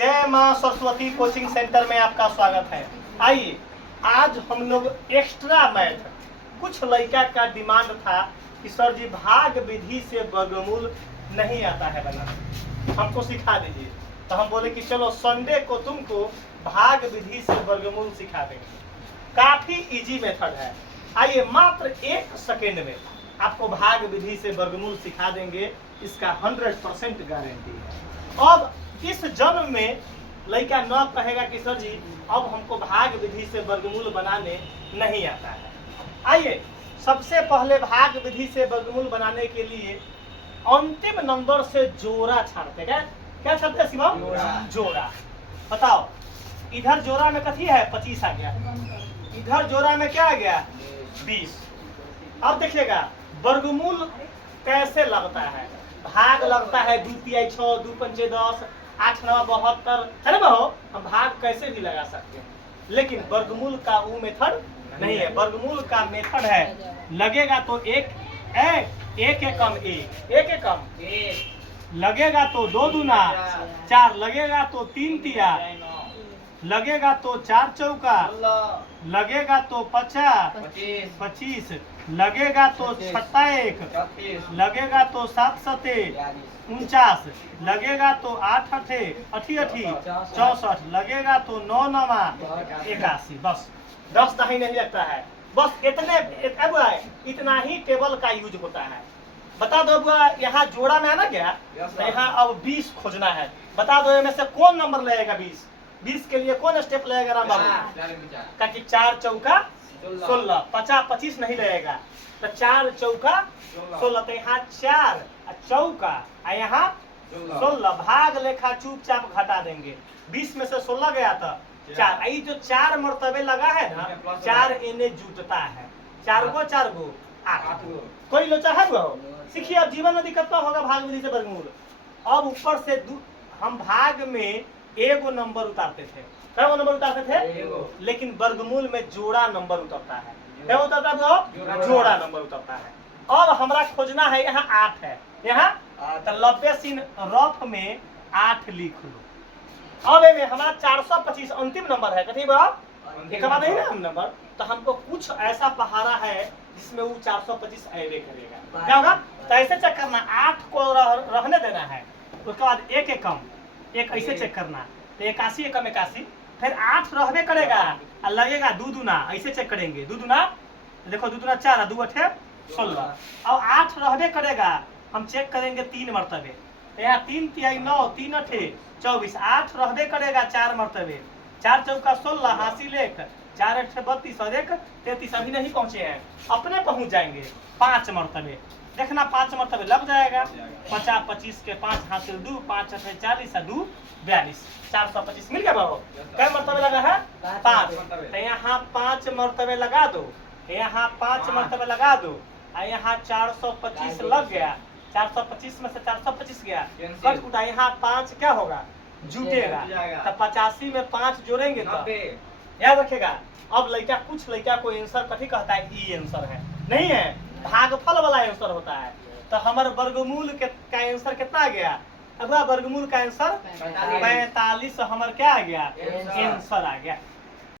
जय मां Saraswati coaching centre में आपका स्वागत है। आइए आज हम लोग एक्स्ट्रा मैथ, कुछ लड़का का डिमांड था कि सर जी भाग विधि से वर्गमूल नहीं आता है बनाना, हमको सिखा दीजिए। तो हम बोले कि चलो संडे को तुमको भाग विधि से वर्गमूल सिखा देंगे। काफी इजी मेथड है। आइए मात्र 1 सेकेंड में आपको भाग विधि से वर्गमूल सिखा देंगे, इसका 100% गारंटी है। अब इस जन्म में लड़का न कहेगा कि सर जी अब हमको भाग विधि से वर्गमूल बनाने नहीं आता है। आइए सबसे पहले भाग विधि से वर्गमूल बनाने के लिए अंतिम नंबर से जोड़ा छाड़ते हैं। क्या छाड़ते हैं शिवम? जोड़ा। बताओ, इधर जोड़ा में कथी है? 25 आ गया। इधर जोड़ा में क्या आ गया? 20। अब देखिएगा वर्गमूल कैसे लगता है। भाग लगता है 2 तिहाई 6, 2 पंचे 10, 8 9 72, है ना बहो? हम भाग कैसे भी लगा सकते हैं, लेकिन वर्गमूल का वो मेथड नहीं है। वर्गमूल का मेथड है लगेगा तो एक एकम 1 लगेगा तो 2 दूना 4 लगेगा तो 3 तिया लगेगा तो 4 चौका लगेगा तो 25 लगेगा तो 6 लगेगा तो 7 सते 49 लगेगा तो 8 अठे 64 लगेगा तो 9 9 81। बस 10 नहीं लगता है। बस इतना ही टेबल का यूज होता है। बता दो यहाँ जोड़ा में है ना क्या, तो यहाँ अब 20 खोजना है। बता दो इनमें से कौन नंबर लगेगा? 20 के लिए कौन स्टेप लगेगा राम बाबू? का कि 4 चौका 16, 50 25 नहीं लगेगा, तो 4 चौका 16। तो यहाँ 4 चौका यहाँ 16 भाग लेखा चुपचाप घटा देंगे। 20 में से 16 गया था 4। ये जो 4 मर्तबे लगा है ना, 4 इन्हें जुटता है। 4 गो 8 कोई लोचा है वो सीखिए। अब जीवन में दिक्कत ना होगा भाग विधि से वर्गमूल। अब ऊपर से हम भाग में एगो नंबर उतारते थे। क्या नंबर उतारते थे? लेकिन वर्गमूल में जोड़ा नंबर उतरता है। क्या उतरता है? जोड़ा नंबर उतरता है। अब हमारा खोजना है, यहाँ 8 है, यहाँ तो लब्बे सीन रफ में 8 लिख लो। अब हमारा 425 अंतिम नंबर है। कथी बात एक बात नहीं ना हम नंबर, तो हमको कुछ ऐसा पहाड़ा है जिसमें वो 425 ऐवे करेगा। क्या होगा? तो ऐसे चेक करना, 8 को रहने देना है। उसके बाद एक ऐसे चेक करना, तो 81 एकम 81, फिर 8 रहबे करेगा और लगेगा 2 दूना। ऐसे चेक करेंगे, 2 दूना देखो, 2 दूना 4 2 8 16। और 8 रहबे करेगा, हम चेक करेंगे 3 मरतबे। तो यहाँ 3 तिहाई 9, 3 8 24, 8 रहबे करेगा 4 मरतबे। 4 चौका 16 हासिल 1, 4 8 32 और 1 33। अभी नहीं पहुंचे हैं, अपने पहुंच जाएंगे 5 मरतबे। देखना 5 मरतबे लग जाएगा। 50 25 के 5 हासिल 2, 5 8 40 और 2 42, 425 मिल गया बाबू। क्या मरतबे लगा है? 5। तो यहाँ 5 मरतबे लगा दो, यहाँ 5 मरतबे लगा दो, यहाँ 425 लग गया। 425 में से 425 गया, कट उठा, यहाँ 5 क्या होगा? जुटेगा। तो 85 में 5 जोड़ेंगे तो याद रखेगा। अब लड़का कुछ लड़का को आंसर कथी कहता है? ई आंसर है, नहीं है, भागफल वाला आंसर होता है। तो हमारे वर्गमूल का आंसर कितना आ गया? अब वर्गमूल का आंसर 45 हमारे क्या आ गया? आंसर आ गया।